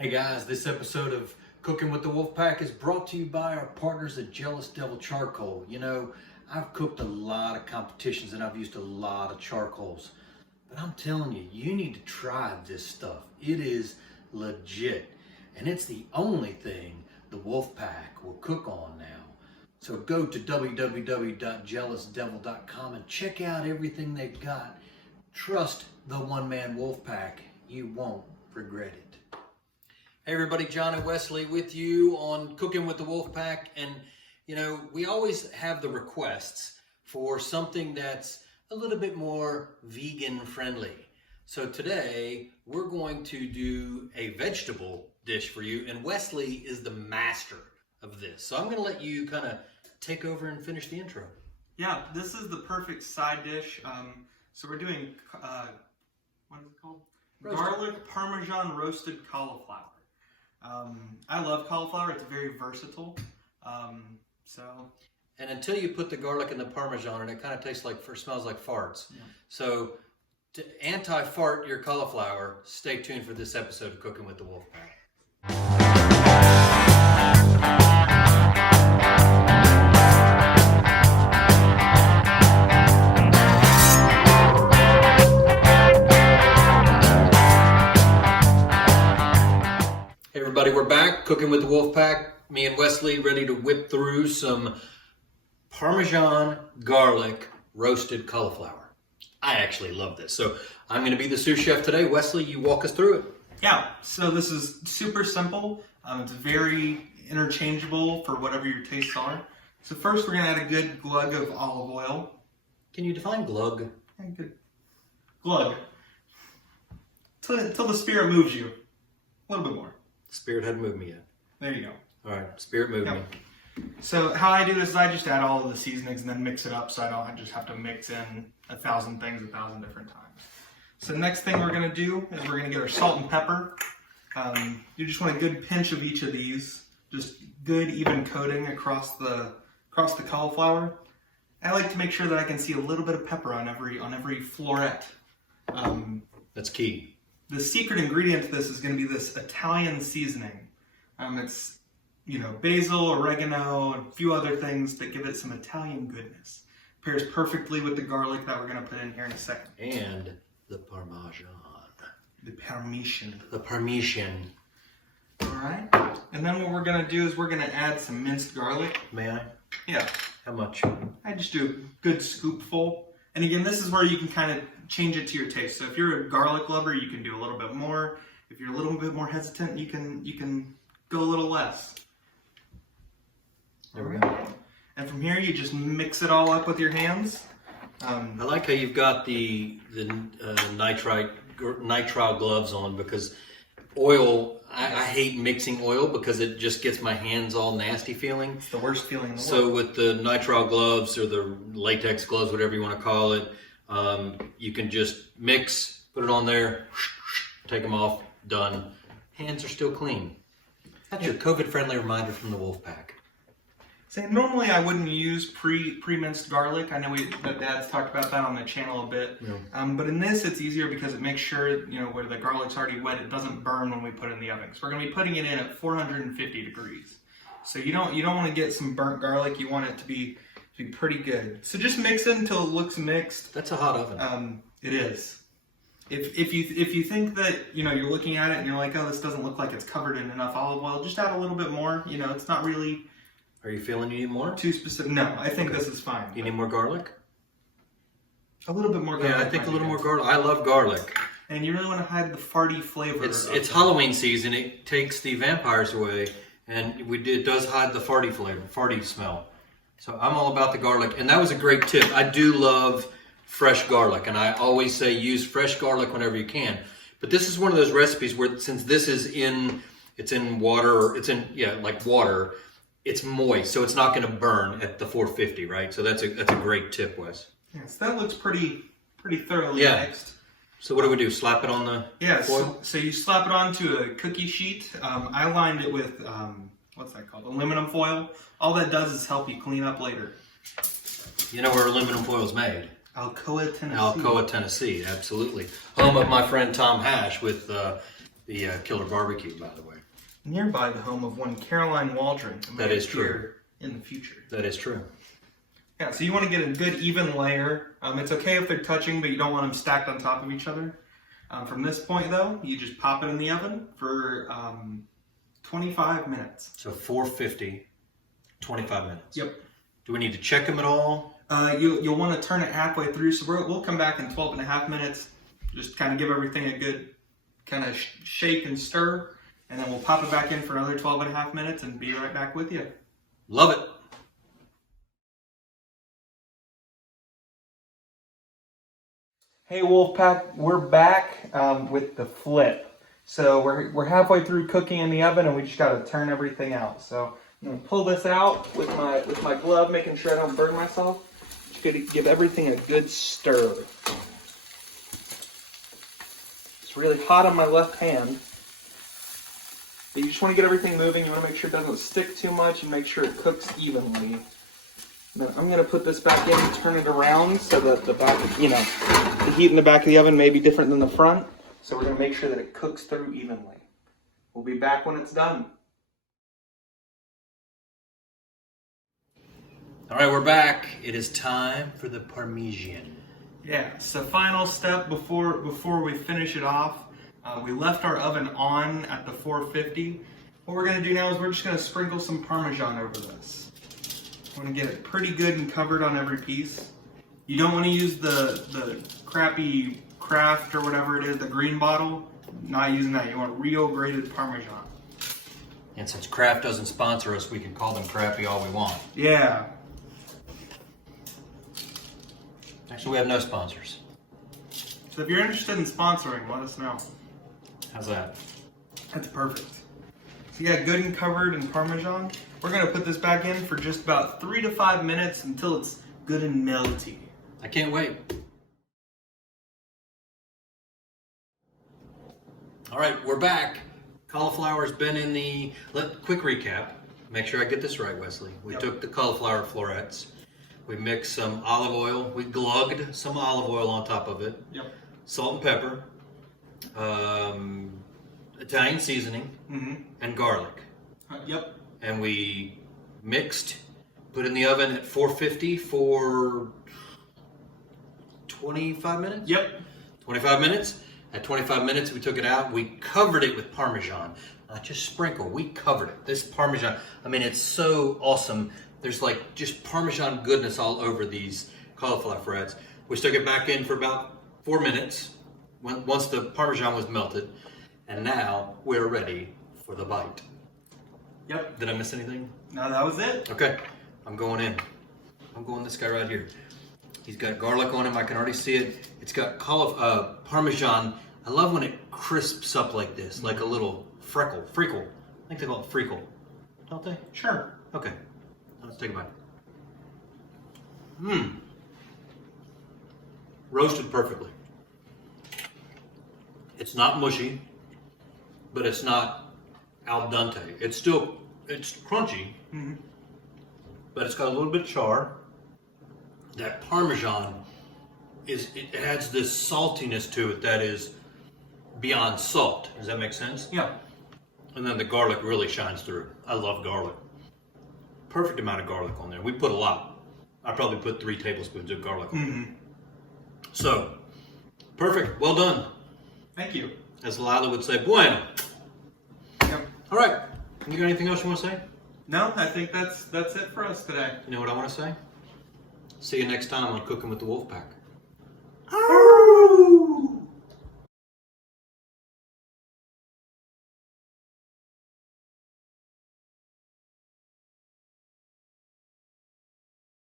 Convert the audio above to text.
Hey guys, this episode of Cooking with the Wolfpack is brought to you by our partners at Jealous Devil Charcoal. You know, I've cooked a lot of competitions and I've used a lot of charcoals. But I'm telling you, you need to try this stuff. It is legit. And it's the only thing the Wolfpack will cook on now. So go to www.jealousdevil.com and check out everything they've got. Trust the one-man Wolfpack. You won't regret it. Hey everybody, John and Wesley with you on Cooking with the Wolfpack. And you know, we always have the requests for something that's a little bit more vegan friendly. So today we're going to do a vegetable dish for you, and Wesley is the master of this. So I'm going to let you kind of take over and finish the intro. Yeah, this is the perfect side dish. So we're doing, what is it called? Garlic Parmesan roasted cauliflower. I love cauliflower. It's very versatile. And until you put the garlic and the Parmesan in, it kind of tastes like, smells like farts. Yeah. So to anti-fart your cauliflower, stay tuned for this episode of Cooking with the Wolfpack. Hey everybody, we're back, Cooking with the Wolfpack. Me and Wesley ready to whip through some Parmesan garlic roasted cauliflower. I actually love this. So I'm going to be the sous chef today. Wesley, you walk us through it. Yeah, so this is super simple. It's very interchangeable for whatever your tastes are. So first we're going to add a good glug of olive oil. Can you define glug? Yeah, good. Glug. Till the spirit moves you. A little bit more. Spirit hadn't moved me yet. There you go. All right, spirit moved me. So how I do this is I just add all of the seasonings and then mix it up so I don't just have to mix in 1,000 things 1,000 different times. So the next thing we're going to do is we're going to get our salt and pepper. You just want a good pinch of each of these. Just good even coating across the cauliflower. I like to make sure that I can see a little bit of pepper on every floret. That's key. The secret ingredient to this is going to be this Italian seasoning. It's basil, oregano, and a few other things that give it some Italian goodness. Pairs perfectly with the garlic that we're going to put in here in a second. And the Parmesan. The Parmesan. The Parmesan. All right. And then what we're going to do is we're going to add some minced garlic. May I? Yeah. How much? I just do a good scoopful. And again, this is where you can kind of change it to your taste. So if you're a garlic lover, you can do a little bit more. If you're a little bit more hesitant, you can go a little less. There we go. And from here, you just mix it all up with your hands. I like how you've got the nitrile gloves on, because oil, I hate mixing oil because it just gets my hands all nasty feeling. It's the worst feeling in the world. So with the nitrile gloves or the latex gloves, whatever you want to call it, you can just mix, put it on there, take them off, done. Hands are still clean. That's your COVID-friendly reminder from the Wolfpack. So normally I wouldn't use pre-minced garlic. I know that Dad's talked about that on the channel a bit. Yeah. But in this, it's easier because it makes sure, where the garlic's already wet, it doesn't burn when we put it in the oven. So we're going to be putting it in at 450 degrees. So you don't want to get some burnt garlic. You want it to be pretty good. So just mix it until it looks mixed. That's a hot oven. It is. If you think that you're looking at it and you're like, oh, this doesn't look like it's covered in enough olive oil, just add a little bit more. It's not really. Are you feeling you need more? Too specific? No, I think this is fine. You need more garlic? A little bit more garlic. Yeah, I think a little more garlic. I love garlic. And you really want to hide the farty flavor. It's Halloween season. It takes the vampires away, and it does hide the farty flavor, farty smell. So I'm all about the garlic, and that was a great tip. I do love fresh garlic, and I always say use fresh garlic whenever you can. But this is one of those recipes where, since this is it's in water, like water. It's moist, so it's not going to burn at the 450, right? So that's a great tip, Wes. Yes, that looks pretty thoroughly mixed. So what do we do? Slap it on the foil? So you slap it onto a cookie sheet. I lined it with what's that called? Aluminum foil. All that does is help you clean up later. You know where aluminum foil is made? Alcoa, Tennessee. Alcoa, Tennessee, absolutely. Home of my friend Tom Hash with the Killer Barbecue, by the way. Nearby the home of one Caroline Waldron. That is true. In the future. That is true. Yeah, so you want to get a good even layer. It's okay if they're touching, but you don't want them stacked on top of each other. From this point, though, you just pop it in the oven for 25 minutes. So 450, 25 minutes. Yep. Do we need to check them at all? You'll want to turn it halfway through, so we'll come back in 12 and a half minutes. Just kind of give everything a good kind of shake and stir, and then we'll pop it back in for another 12 and a half minutes and be right back with you. Love it. Hey Wolfpack, we're back with the flip. So we're halfway through cooking in the oven, and we just got to turn everything out. So I'm gonna pull this out with my glove, making sure I don't burn myself. Just gonna give everything a good stir. It's really hot on my left hand. But you just want to get everything moving. You want to make sure it doesn't stick too much, and make sure it cooks evenly. Then I'm going to put this back in and turn it around so that the back, the heat in the back of the oven may be different than the front. So we're going to make sure that it cooks through evenly. We'll be back when it's done. All right, we're back. It is time for the Parmesan. Yeah, so final step before we finish it off. We left our oven on at the 450. What we're going to do now is we're just going to sprinkle some Parmesan over this. I want to get it pretty good and covered on every piece. You don't want to use the crappy Kraft or whatever it is, the green bottle. Not using that. You want real grated Parmesan. And since Kraft doesn't sponsor us, we can call them crappy all we want. Yeah. Actually, we have no sponsors. So if you're interested in sponsoring, let us know. How's that? That's perfect. So yeah, good and covered in Parmesan. We're going to put this back in for just about 3 to 5 minutes until it's good and melty. I can't wait. All right, we're back. Cauliflower's been in the... Quick recap. Make sure I get this right, Wesley. We took the cauliflower florets. We mixed some olive oil. We glugged some olive oil on top of it. Yep. Salt and pepper. Italian seasoning. And garlic. Yep. And we mixed, put in the oven at 450 for 25 minutes? Yep. 25 minutes. At 25 minutes, we took it out. We covered it with Parmesan. Not just sprinkle, we covered it. This Parmesan, I mean, it's so awesome. There's like just Parmesan goodness all over these cauliflower florets. We stuck it back in for about 4 minutes once the Parmesan was melted. And now we're ready for the bite. Yep. Did I miss anything? No, that was it. Okay, I'm going in. I'm going this guy right here. He's got garlic on him. I can already see it. It's got Parmesan. I love when it crisps up like this, like a little freckle. I think they call it freckle, don't they? Sure. Okay, let's take a bite. Roasted perfectly. It's not mushy, but it's not al dente. It's crunchy, but it's got a little bit of char. That Parmesan it adds this saltiness to it that is beyond salt. Does that make sense? Yeah. And then the garlic really shines through. I love garlic. Perfect amount of garlic on there. We put a lot. I probably put 3 tablespoons of garlic on there. So, perfect. Well done. Thank you. As Lila would say, bueno. Yep. All right. You got anything else you want to say? No, I think that's it for us today. You know what I want to say? See you next time on Cooking with the Wolfpack.